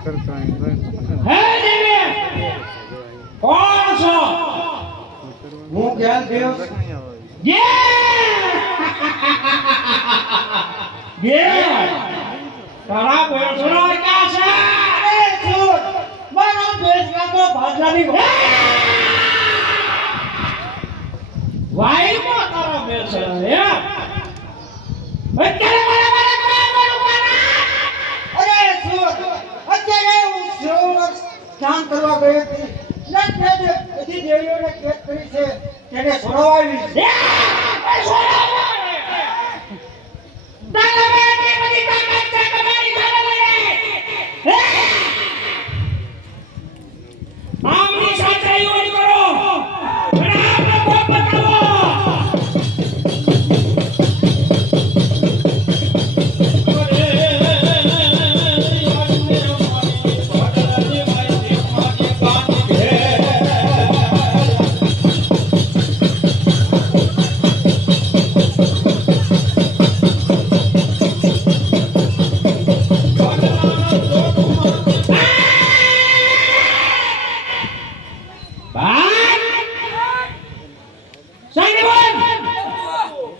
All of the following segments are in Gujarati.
હે દેવી કોણ છો? હું જ્ઞાન દેવ ગે ગે તારા બેસણો ક્યાં છે? અરે છોડ મારો બેસવા તો ભાષાની વાઈ કો તારા બેસણો હે અત્યારે અરે છોડ અત્યારે હું સરોવર સ્નાન કરવા ગયો હતી બધી દેવીઓને કેદ કરી છે તેને છોડાવી છે.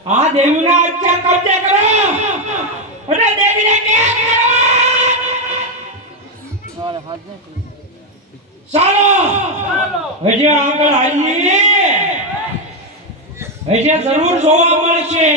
આ દેવીના અત્યાર કબજે કરો અને દેવીને કેદ કરો. ચાલો હજે આગળ આવીએ હજે જરૂર જોવા મળશે.